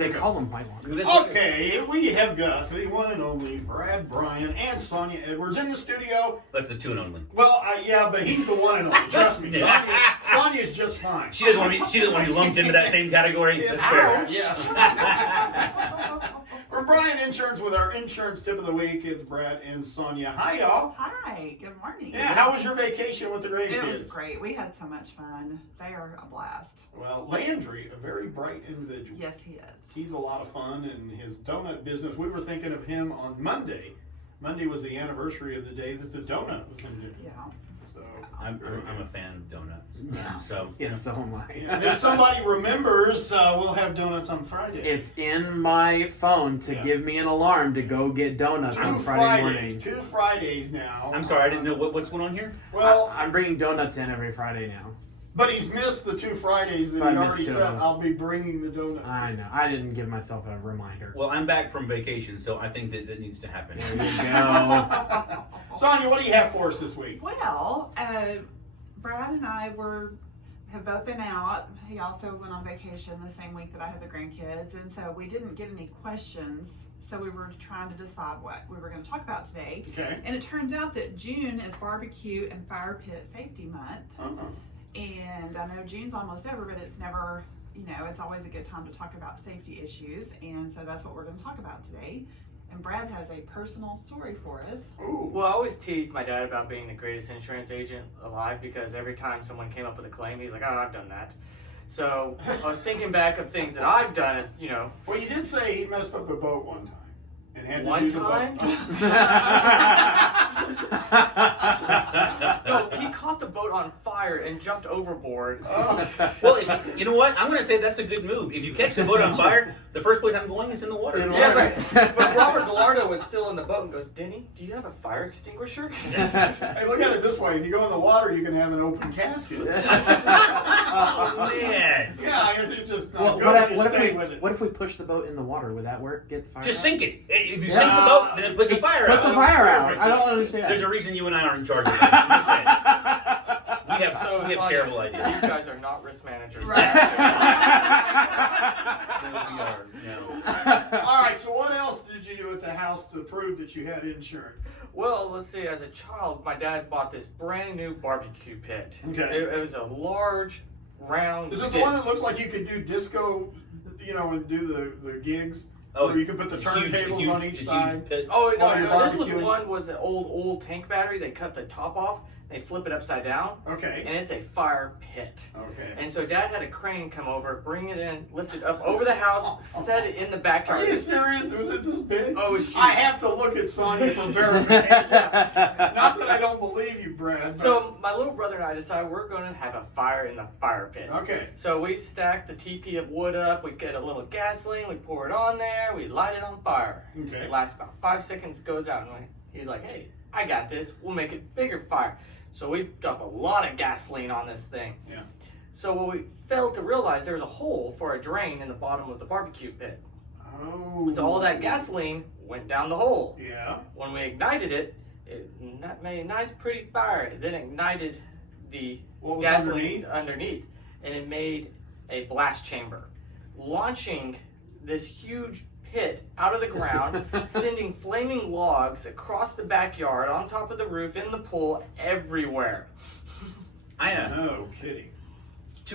They call them white walkers. Okay, we have got the one and only Brad Bryan and Sonia Edwards in the studio. That's the two and only. Well, yeah, but he's the one and only. Trust me, Sonia's just fine. She doesn't want to be lumped into that same category. That's fair. Yes. From Bryan Insurance with our insurance tip of the week, it's Brad and Sonia. Hi, y'all. Hi, good morning. Yeah, how was your vacation with the grandkids? It was great. We had so much fun. They are a blast. Well, Landry, a very bright individual. Yes, he is. He's a lot of fun in his donut business. We were thinking of him on Monday. Monday was the anniversary of the day that the donut was invented. Yeah. So I'm a fan of donuts. Yeah. So Yes, so am I. and if somebody remembers, we'll have donuts on Friday. It's in my phone to give me an alarm to go get donuts on Friday morning. 2 Fridays now. I'm sorry, I didn't know what's going on here. Well, I'm bringing donuts in every Friday now. but he's missed the 2 Fridays that I he missed already two said of them. I'll be bringing the donuts. I know. I didn't give myself a reminder. Well, I'm back from vacation, so I think that needs to happen. There you go. Sonia, what do you have for us this week? Well, Brad and I have both been out. He also went on vacation the same week that I had the grandkids, and so we didn't get any questions. So we were trying to decide what we were going to talk about today. Okay. And it turns out that June is Barbecue and Fire Pit Safety Month. Uh-huh. And I know June's almost over, but it's never, it's always a good time to talk about safety issues. And so that's what we're going to talk about today. And Brad has a personal story for us. Ooh. Well, I always teased my dad about being the greatest insurance agent alive because every time someone came up with a claim, he's like, oh, I've done that. So I was thinking back of things that I've done as, Well, you did say he messed up the boat one time. And had One to do time? The boat. no, he caught the boat on fire and jumped overboard. Well, you know what? I'm going to say that's a good move. If you catch the boat on fire, the first place I'm going is in the water. Yeah, but Robert Gallardo was still in the boat and goes, Denny, do you have a fire extinguisher? Hey, look at it this way. If you go in the water, you can have an open casket. Oh, man. Yeah, it's just not Well, good if you stay with it. what if we push the boat in the water? Would that work? Get the fire Just out? sink it. If you sink the boat, then put the fire out. Put the fire out. Perfect. I don't understand. There's a reason you and I aren't in charge of this. I'm just saying. We have Sonia, terrible ideas. These guys are not risk managers. No, we are. No. All right, so what else did you do at the house to prove that you had insurance? Well, let's see. As a child, my dad bought this brand new barbecue pit. Okay. It was a large, round Is it disc. the one that looks like you could do disco, and do the gigs? Oh, where you could put the turntables on each side? Oh, While no, you're no, this barbecuing? was an old tank battery. They cut the top off, they flip it upside down, Okay. and it's a fire pit. Okay. And so Dad had a crane come over, bring it in, lift it up over the house, set it in the backyard. Are you serious? Was it this big? Oh, it was huge. I have to look at Sonya for verification. Not that I don't believe you, Brad. But... So my little brother and I decided we're going to have a fire in the fire pit. Okay. So we stacked the teepee of wood up, we get a little gasoline, we pour it on there, we light it on fire. Okay. It lasts about 5 seconds, goes out, and he's like, hey, I got this, we'll make it bigger fire. So we dump a lot of gasoline on this thing. Yeah. So what we failed to realize, there was a hole for a drain in the bottom of the barbecue pit. Oh. So all that gasoline went down the hole. Yeah. When we ignited it, that made a nice pretty fire. It then ignited the What was gasoline underneath, and it made a blast chamber, launching this huge pit out of the ground, sending flaming logs across the backyard, on top of the roof, in the pool, everywhere. No kidding.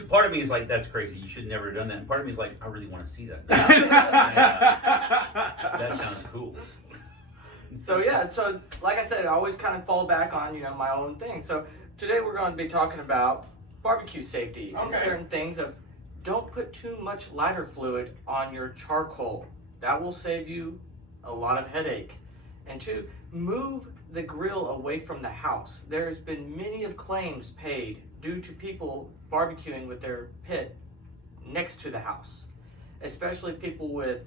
Part of me is like, that's crazy. You should never have done that. And part of me is like, I really want to see that. That sounds cool. So yeah, so like I said, I always kind of fall back on my own thing. So today we're going to be talking about barbecue safety and certain things of don't put too much lighter fluid on your charcoal. That will save you a lot of headache. And 2, move the grill away from the house. There's been many of claims paid due to people barbecuing with their pit next to the house, especially people with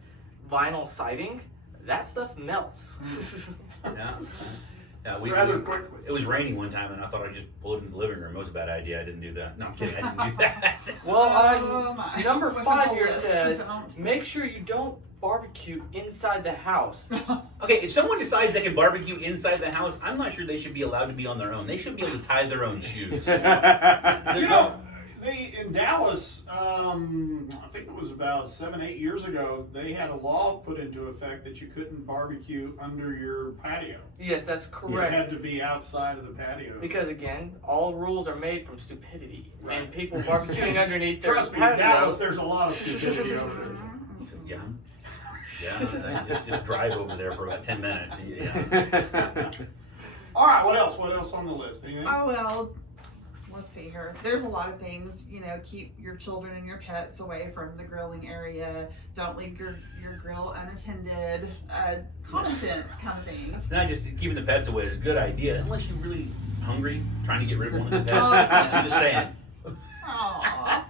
vinyl siding. That stuff melts. Yeah, Rather quickly. It was raining one time, and I thought I'd just pull it in the living room. It was a bad idea. I didn't do that. No, I'm kidding. I didn't do that. Well, my. number With 5 the here list, says, don't. make sure you don't barbecue inside the house. Okay, if someone decides they can barbecue inside the house, I'm not sure they should be allowed to be on their own. They should be able to tie their own shoes. in Dallas, I think it was about 7-8 years ago, they had a law put into effect that you couldn't barbecue under your patio. Yes, that's You correct. had to be outside of the patio. Because again, all rules are made from stupidity, Right. and people barbecuing underneath their Trust me, patio. Dallas, there's a lot of stupidity over there. Yeah. Yeah, just drive over there for about 10 minutes. Yeah. All right, what else? What else on the list? Anything? Oh, well, let's see here. There's a lot of things, keep your children and your pets away from the grilling area. Don't leave your grill unattended. Common sense kind of things. Not just keeping the pets away is a good idea, unless you're really hungry, trying to get rid of one of the pets. I'm just saying. Aww.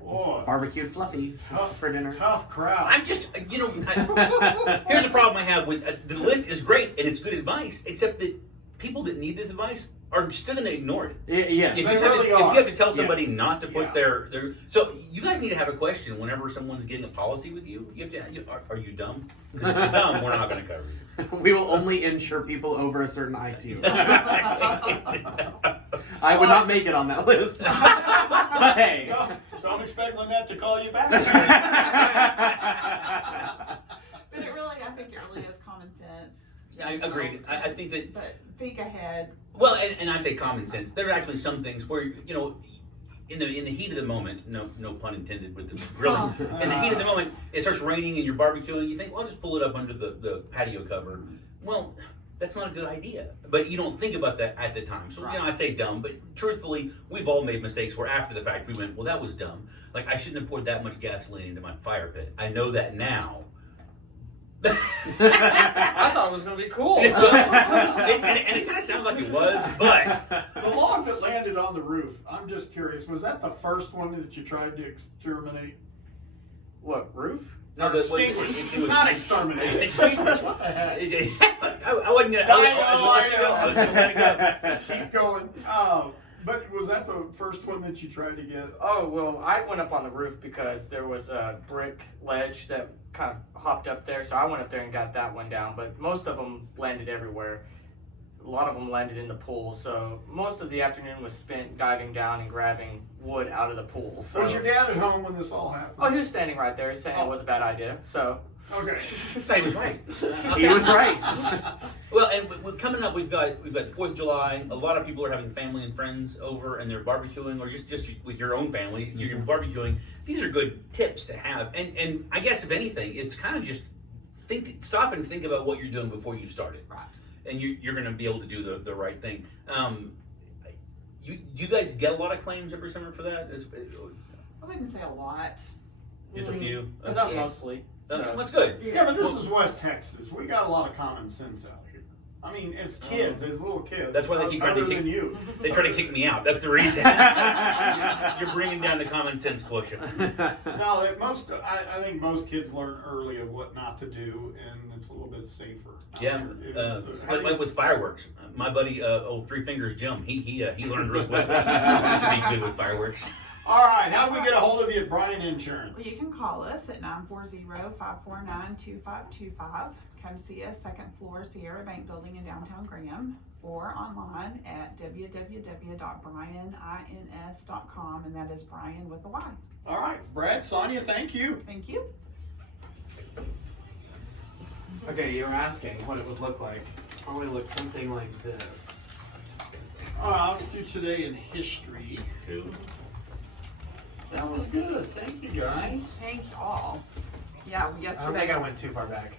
Boy, Barbecued fluffy for dinner. tough crowd. I'm just, here's the problem I have with the list is great and it's good advice, except that people that need this advice are still going to ignore it. Yes. If you, They have really to, if are. you have to tell somebody Yes. not to put Yeah. their, so you guys need to have a question whenever someone's getting a policy with you. You have to, are you dumb? Because if you're dumb, we're not going to cover you. We will only insure people over a certain IQ. I would not make it on that list. But hey. Don't expect Lynette to call you back. But I think it really is common sense. I agreed. I think that, But think ahead. well, and I say common sense. There are actually some things where, in the heat of the moment, no pun intended with the grilling. In the heat of the moment, it starts raining and you're barbecuing. You think, well, I'll just pull it up under the patio cover. Well, that's not a good idea. But you don't think about that at the time. So I say dumb, but truthfully, we've all made mistakes where after the fact we went, well, that was dumb. Like I shouldn't have poured that much gasoline into my fire pit. I know that now. I thought it was going to be cool. And it kind of sounds like it was, but The log that landed on the roof, I'm just curious, was that the first one that you tried to exterminate? What, roof? no, it was Not exterminate. Extinguish. What the heck? I wasn't gonna. I was gonna let it go. Keep going. But was that the first one that you tried to get? Oh, well, I went up on the roof because there was a brick ledge that kind of hopped up there, so I went up there and got that one down, but most of them landed everywhere. A lot of them landed in the pool, so most of the afternoon was spent diving down and grabbing wood out of the pool. So. Was your dad at home when this all happened? Oh, he was standing right there saying it was a bad idea, so. Okay. He was right. He was right. Well, and coming up, we've got the 4th of July. A lot of people are having family and friends over, and they're barbecuing, or just with your own family. You're barbecuing. These are good tips to have, and I guess if anything, it's kind of just stop and think about what you're doing before you start it. Right. And you're going to be able to do the right thing. You guys get a lot of claims every summer for that? I wouldn't say a lot. Just a few? But not mostly. That's good. Yeah, but this is West Texas. We got a lot of common sense out here. I mean, as kids, as little kids. That's why they keep trying to other kick than you. They try to kick me out. That's the reason. You're bringing down the common sense quotient. No, I think most kids learn early of what not to do, and it's a little bit safer. Yeah, like with fireworks. My buddy, old Three Fingers Jim, he learned real quick to be good with fireworks. All right, how do we get a hold of you at Bryan Insurance? Well, you can call us at 940-549-2525. Come see us, 2nd floor Sierra Bank Building in downtown Graham, or online at www.brianins.com, and that is Brian with a Y. All right, Brad, Sonia, thank you. Thank you. Okay, you were asking what it would look like. Probably look something like this. Let's do today in history. Cool. That was good. Thank you, guys. Thank y'all. Yeah, I don't yesterday. think I went too far back.